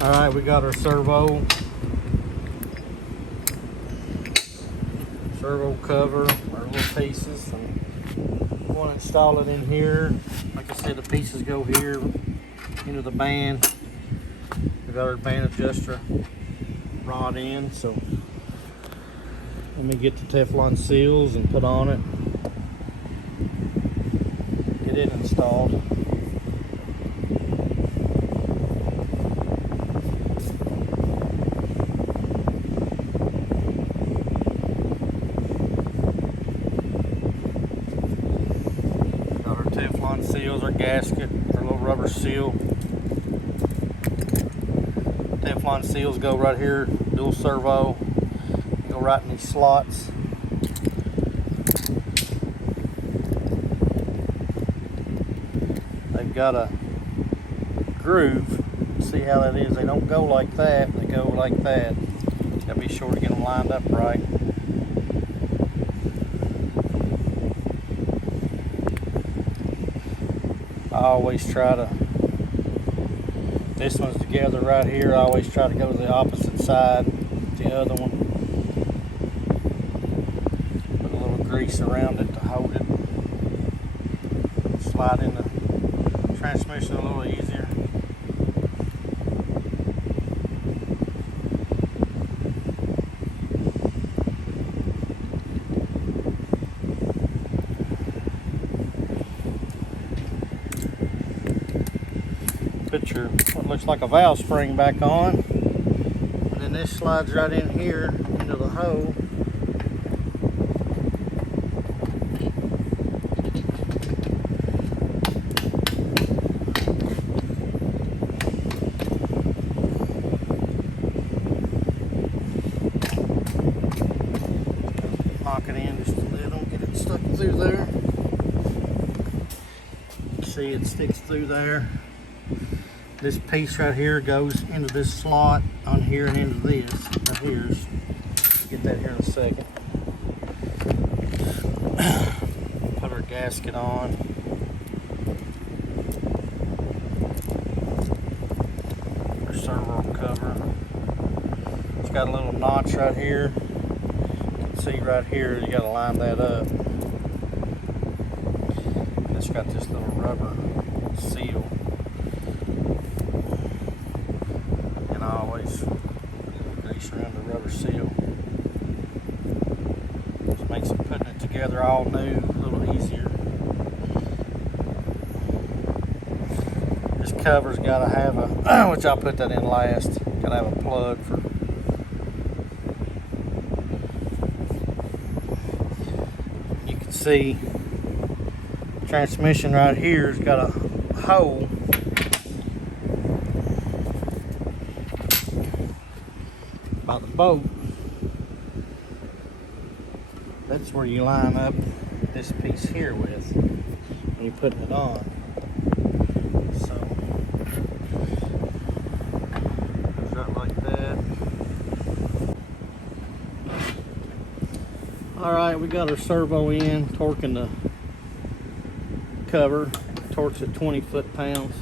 All right, we got our servo cover, our little pieces. We want to install it in here. Like I said, the pieces go here into the band. We got our band adjuster rod in, so let me get the Teflon seals and put on it. Get it installed. Teflon seals, our gasket, our little rubber seal. Teflon seals go right here, dual servo, go right in these slots. They've got a groove. See how that is? They don't go like that, they go like that. Gotta be sure to get them lined up right. I always try to, this one's together right here, I always try to go to the opposite side, the other one. Put a little grease around it to hold it. Slide in the transmission a little easier. Put your what looks like a valve spring back on, and then this slides right in here into the hole. Lock it in just a little, get it stuck through there. See, it sticks through there. This piece right here goes into this slot on here and into this. Now here's, get that here in a second. Put our gasket on. Our servo cover. It's got a little notch right here. You can see right here, you gotta line that up. It's got this little rubber seal. Always grease around the rubber seal. Just makes it putting it together all new a little easier. This cover's got to have a, which I'll put that in last, got to have a plug for. You can see transmission right here has got a hole. By the boat, that's where you line up this piece here with when you're putting it on. So goes right like that. All right, we got our servo in, torquing the cover. Torque's at 20 foot-pounds.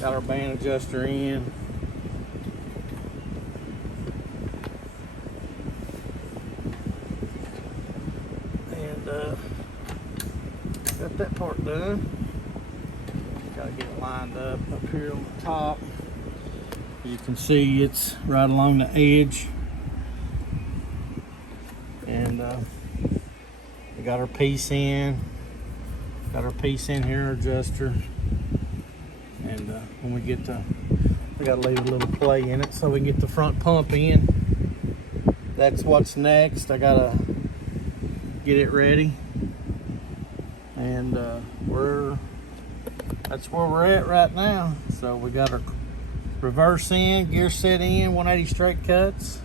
Got our band adjuster in. And got that part done. Gotta get it lined up here on the top. As you can see, it's right along the edge. And we got our piece in. Got our piece in here, our adjuster. And when we get to, we gotta leave a little play in it so we can get the front pump in. That's what's next. I gotta get it ready. And that's where we're at right now. So we got our reverse in, gear set in, 180 straight cuts.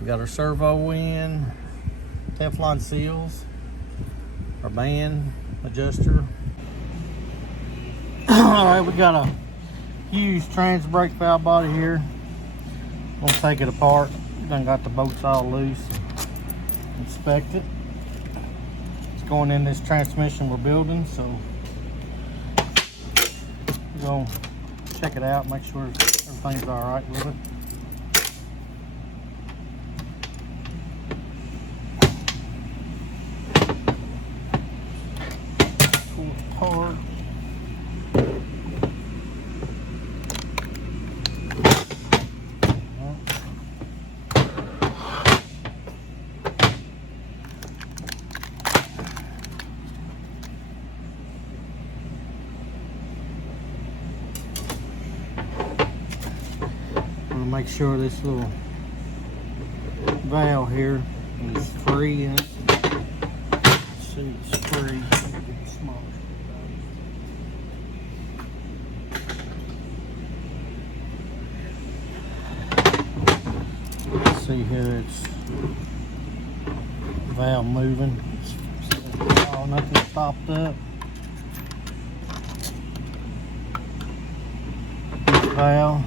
We got our servo in, Teflon seals, our band adjuster. All right, we got a huge trans brake valve body here. We'll take it apart. Done got the bolts all loose. Inspect it. It's going in this transmission we're building, so gonna check it out, make sure everything's all right with it. Pull it apart. Make sure this little valve here is free. Let's see, it's free. Get the smaller. See here, it's valve moving. Oh, nothing stopped up. This valve.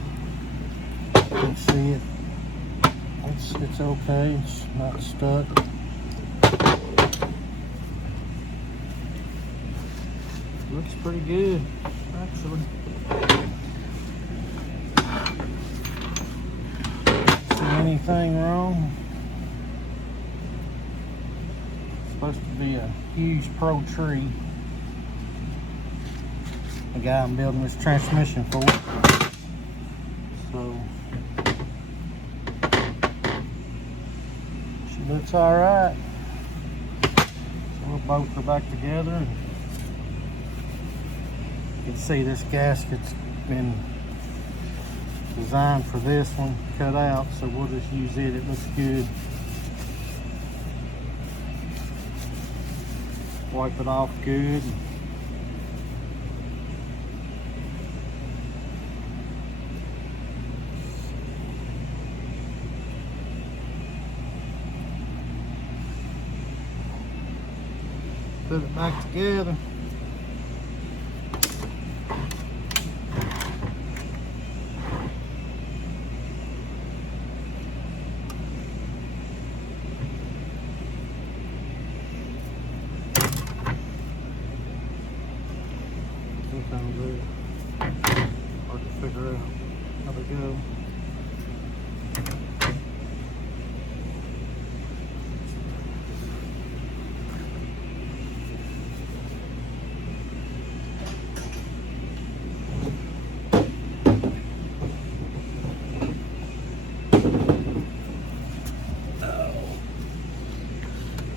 You can see it. It's okay. It's not stuck. Looks pretty good, actually. See anything wrong? It's supposed to be a huge pro tree. The guy I'm building this transmission for. So looks all right. So both are back together. You can see this gasket's been designed for this one, cut out, so we'll just use it. It looks good. Wipe it off good. Put it back together. Sometimes it's hard to figure out how to go.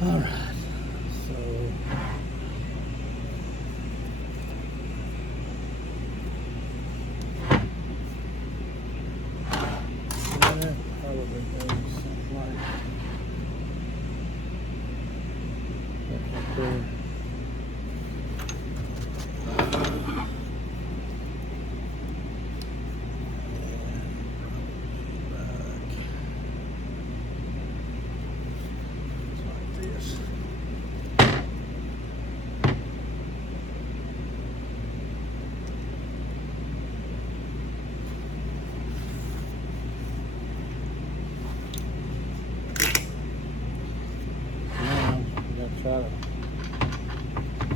All right, so that probably goes something like that right there. Try to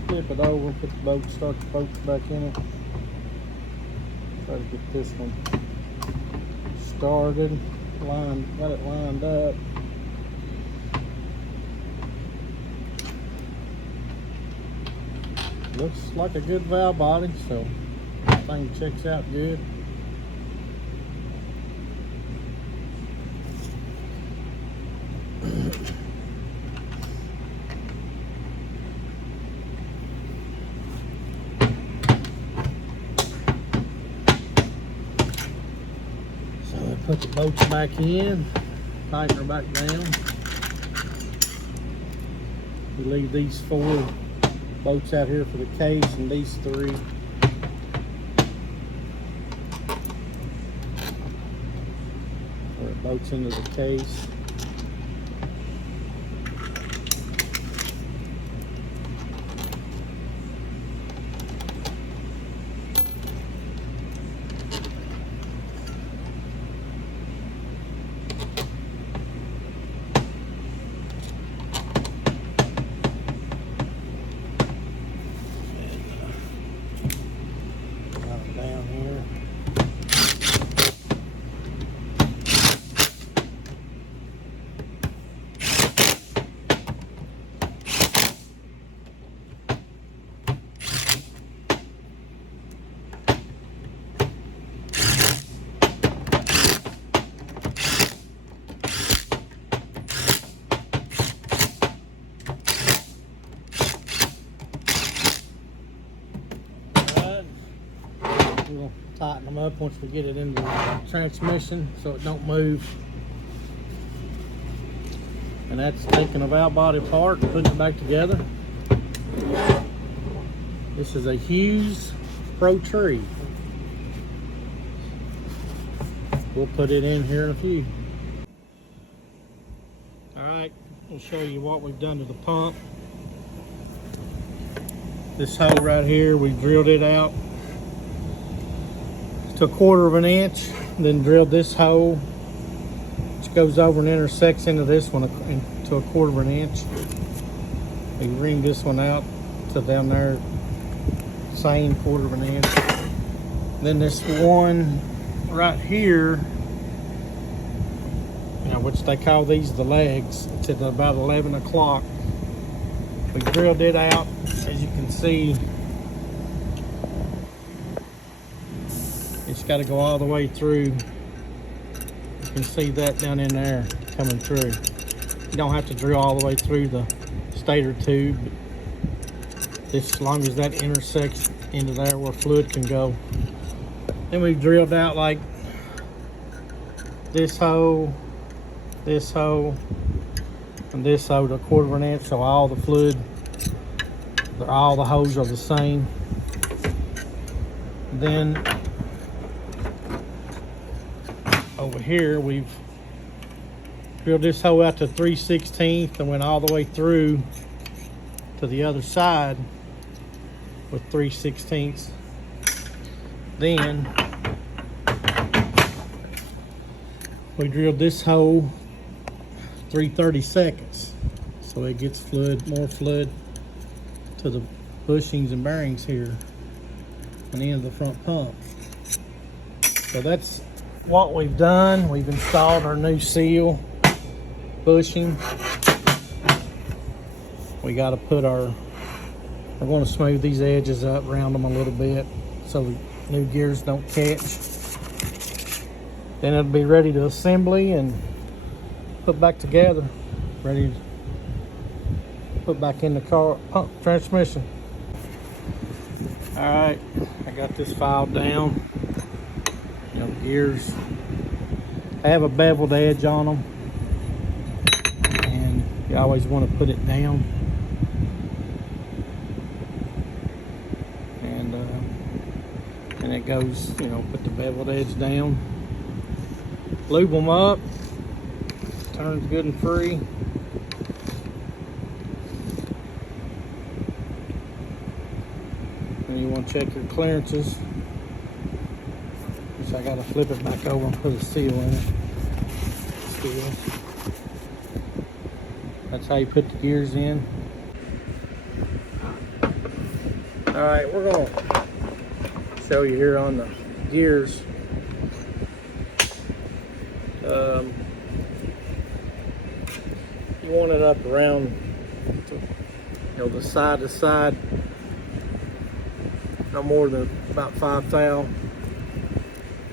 flip it over, put the bolt, start the bolts back in it. Try to get this one started, got it lined up. Looks like a good valve body, so everything checks out good. Put the bolts back in, tighten her back down. We leave these 4 bolts out here for the case and these 3. Where it bolts into the case. Down. We'll tighten them up once we get it into the transmission so it don't move. And that's taking the valve body apart and putting it back together. This is a Hughes Pro Tree. We'll put it in here in a few. All right, we'll show you what we've done to the pump. This hole right here, we drilled it out to 1/4 of an inch, then drilled this hole, which goes over and intersects into this one to 1/4 of an inch. We reamed this one out to down there, same 1/4 of an inch. Then this one right here, which they call these the legs, it's at about 11 o'clock. We drilled it out, as you can see. It's got to go all the way through. You can see that down in there coming through. You don't have to drill all the way through the stator tube. As long as that intersects into there where fluid can go. Then we've drilled out like this hole, and this hole to 1/4 of an inch, so all the fluid, all the holes are the same. Then over here we've drilled this hole out to 3/16 and went all the way through to the other side with 3/16. Then we drilled this hole 3/32, so it gets fluid, more fluid to the bushings and bearings here and the end of the front pump. So that's what we've done. We've installed our new seal bushing. We got to put we're going to smooth these edges up, round them a little bit so the new gears don't catch. Then it'll be ready to assembly and put back together, ready to put back in the car pump transmission. All right, I got this filed down. Gears have a beveled edge on them, and you always want to put it down. And it goes, put the beveled edge down. Lube them up. Turns good and free. And you want to check your clearances. So I got to flip it back over and put a seal in it. Seal. That's how you put the gears in. All right, we're going to show you here on the gears. You want it up around, the side to side, no more than about 5 thou.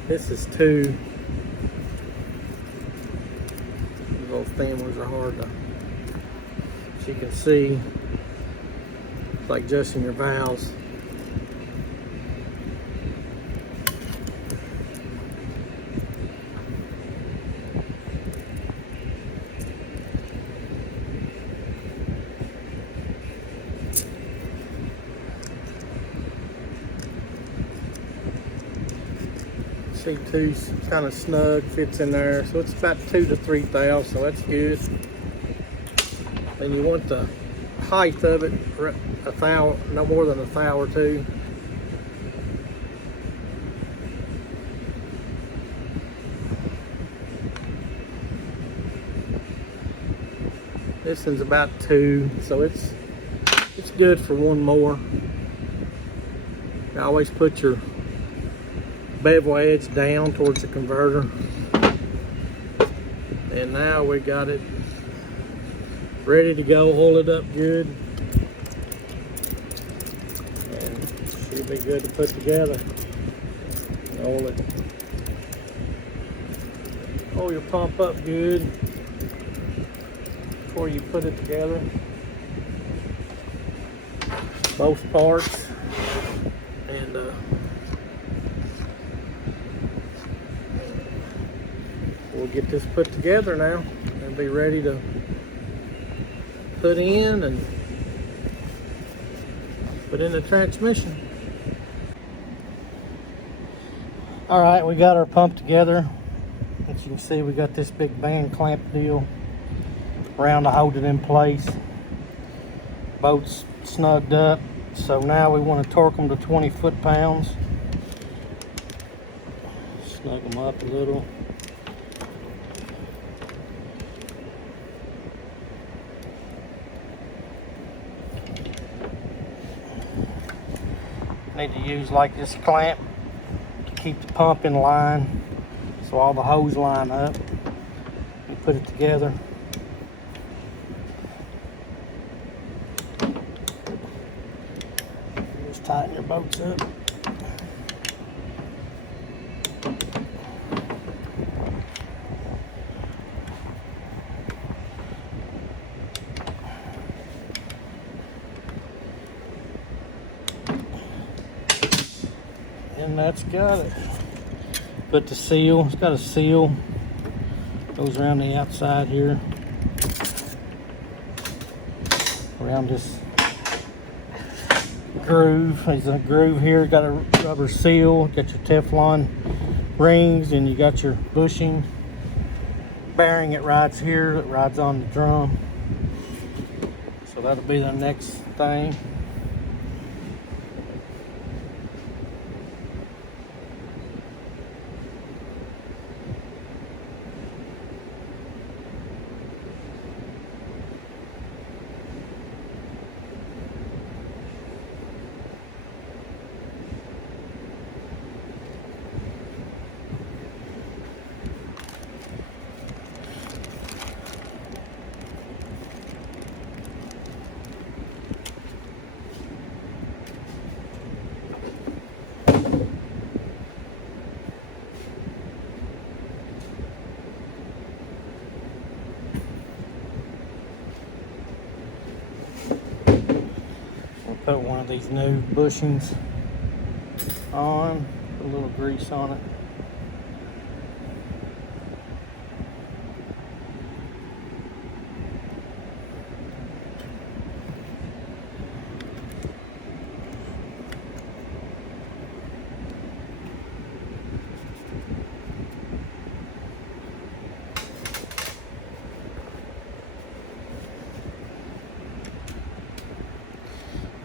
This is 2. These little thin ones are hard to, as you can see, it's like adjusting your valves. C2's kind of snug, fits in there, so it's about 2 to 3 thou, so that's good. Then you want the height of it a thou, no more than a thou or 2. This one's about 2, so it's good for 1 more. You always put your bevel edge down towards the converter. And now we got it ready to go. Oil it up good, and should be good to put together. Oil your pump up good before you put it together. Both parts, and we'll get this put together now and be ready to put in and put in the transmission. All right, we got our pump together. As you can see, we got this big band clamp deal around to hold it in place. Boat's snugged up, so now we want to torque them to 20 foot-pounds. Snug them up a little. Need to use like this clamp to keep the pump in line, so all the hose line up and put it together. Just tighten your boats up. And that's got it. Put the seal, it's got a seal, goes around the outside here, around this groove. There's a groove here, got a rubber seal, got your Teflon rings, and you got your bushing bearing. It rides here, it rides on the drum. So that'll be the next thing. Put one of these new bushings on, put a little grease on it.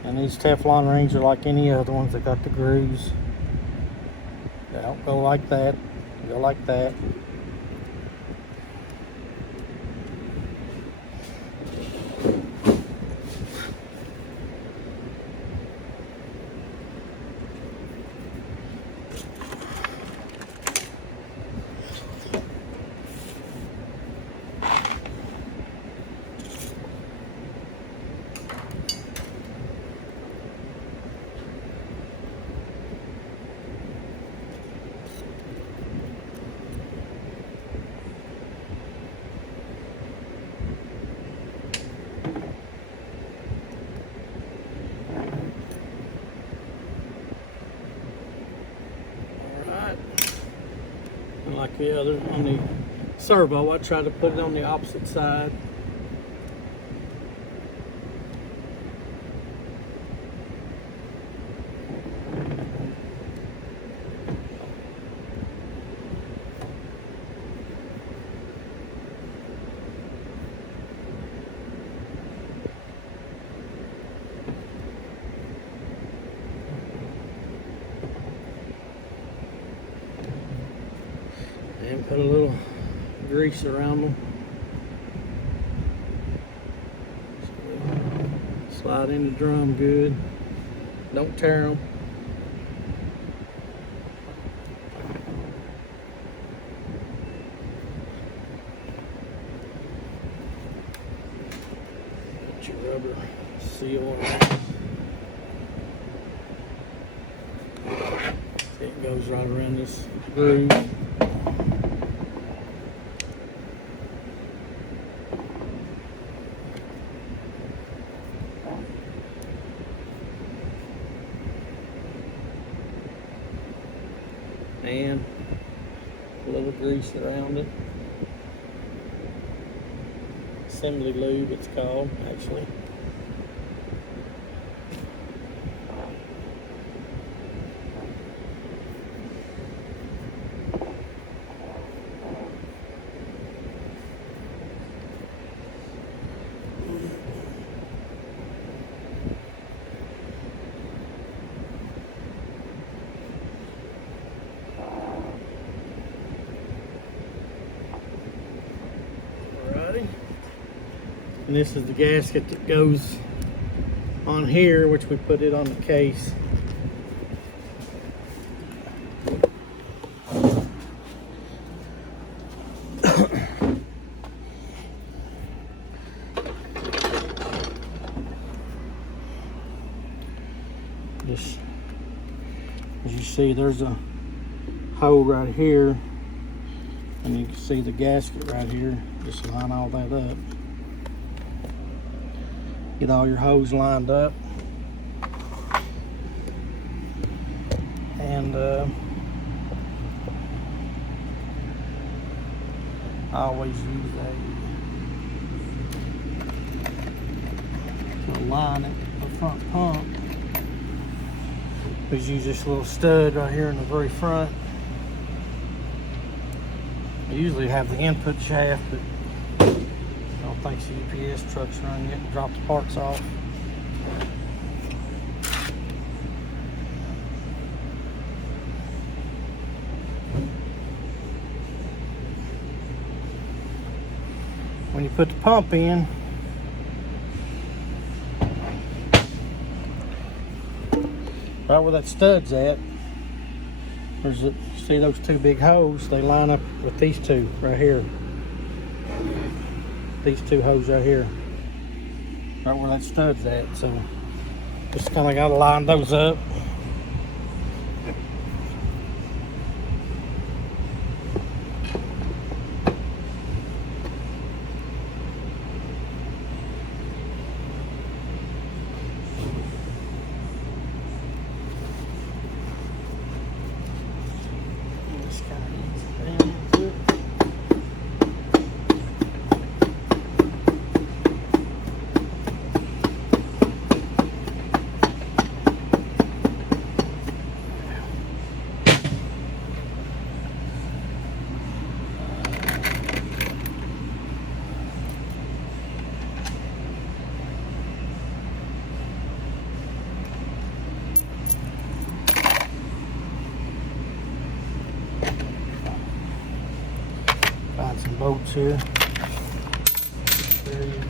And these Teflon rings are like any other ones. They got the grooves. They don't go like that. They go like that. Like the other on the servo, I tried to put it on the opposite side. And put a little grease around them. So slide in the drum good. Don't tear them. Put your rubber seal on it. It goes right around this groove. And a little grease around it. assembly lube, it's called, actually. And this is the gasket that goes on here, which we put it on the case. Just as you see, there's a hole right here, and you can see the gasket right here. Just line all that up. Get all your hose lined up, and I always use to line it, the front pump. Just use this little stud right here in the very front. I usually have the input shaft, but I don't think UPS trucks run yet and drop the parts off. When you put the pump in, right where that stud's at, there's a, see those two big holes? They line up with these two right here. These two hoses right here, right where that stud's at. So just kind of got to line those up. Just kind of ease it down into it. Find some bolts here. There you go.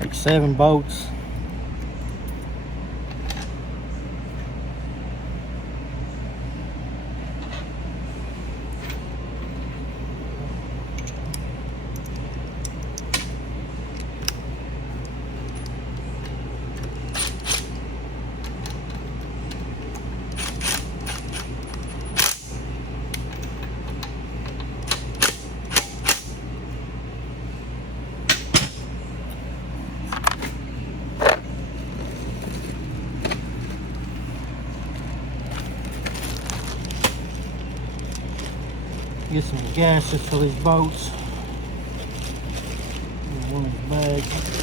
Like 7 bolts. Get some gases for these bolts. One of these bags.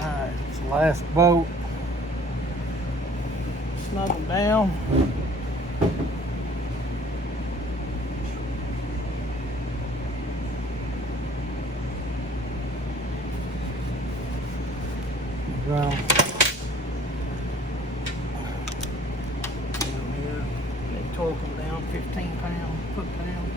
Alright, it's the last bolt. Snug them down. Down here, they torque them down 15 foot-pounds.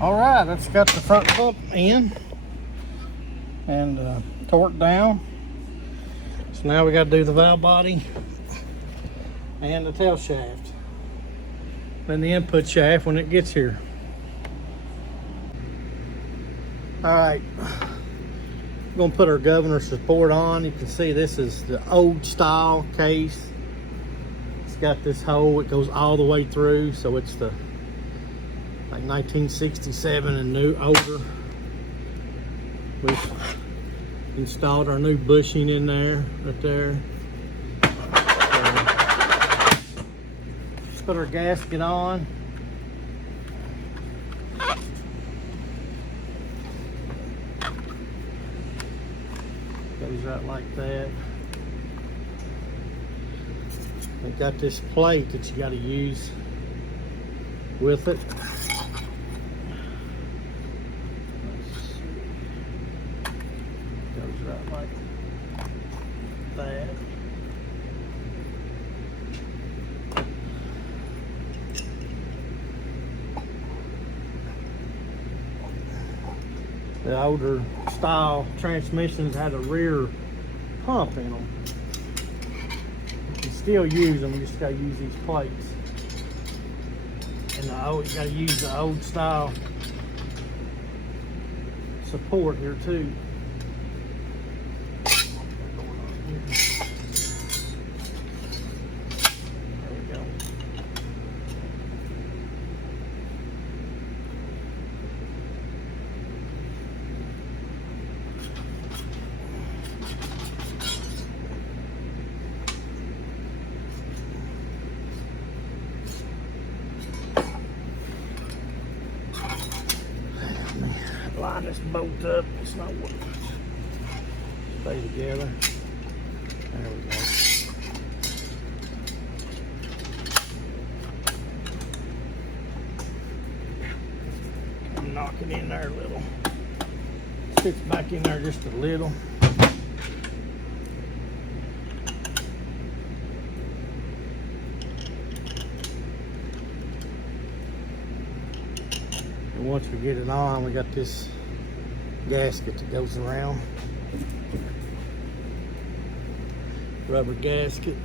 All right, that's got the front bump in and torqued down. So now we got to do the valve body and the tail shaft, then the input shaft when it gets here. All right, we're gonna put our governor support on. You can see this is the old style case. It's got this hole, it goes all the way through, so it's the like 1967 and older. We've installed our new bushing in there, right there. Let's put our gasket on. Goes right like that. We've got this plate that you got to use with it. Goes right like that. The older style transmissions had a rear pump in them. You can still use them, you just gotta use these plates. And you gotta use the old style support here too. There we go. Line this bolt up, it's not working. Stay together. There we go. Knock it in there a little. Sticks back in there just a little. And once we get it on, we got this gasket that goes around. Rubber gasket.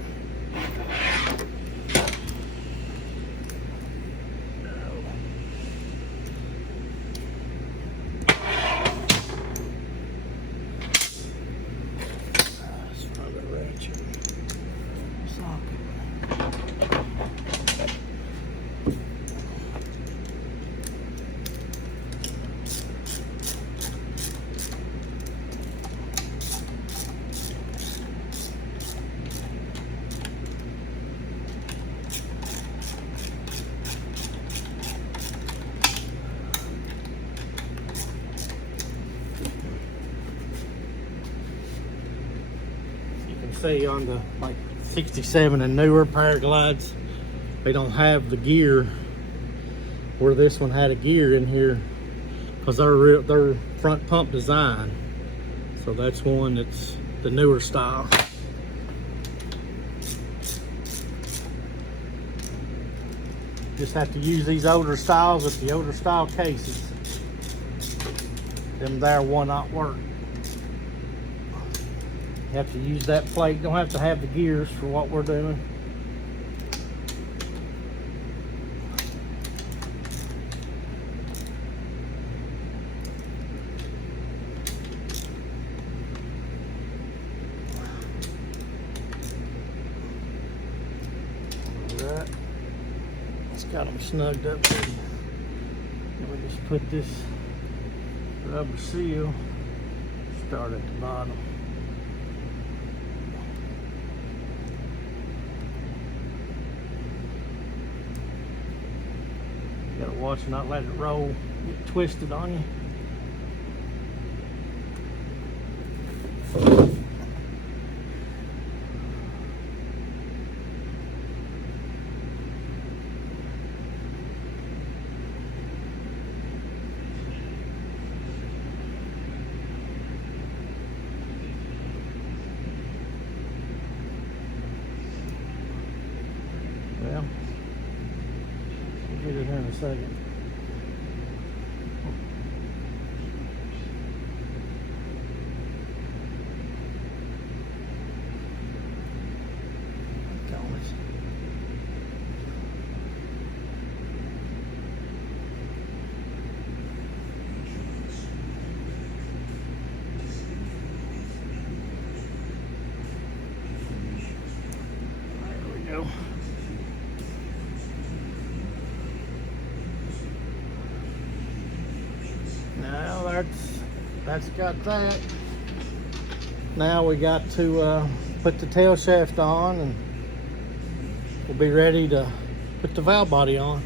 say on the like 67 and newer Powerglides, they don't have the gear where this one had a gear in here, because they're front pump design. So that's one that's the newer style. Just have to use these older styles with the older style cases. Them there will not work. You have to use that plate. Don't have to have the gears for what we're doing. Alright. It's got them snugged up here. And we just put this rubber seal, start at the bottom. You gotta watch not let it roll, get twisted on you. Well, we'll get it here in a second. There we go. Now that's got that. Now we got to put the tail shaft on, and we'll be ready to put the valve body on.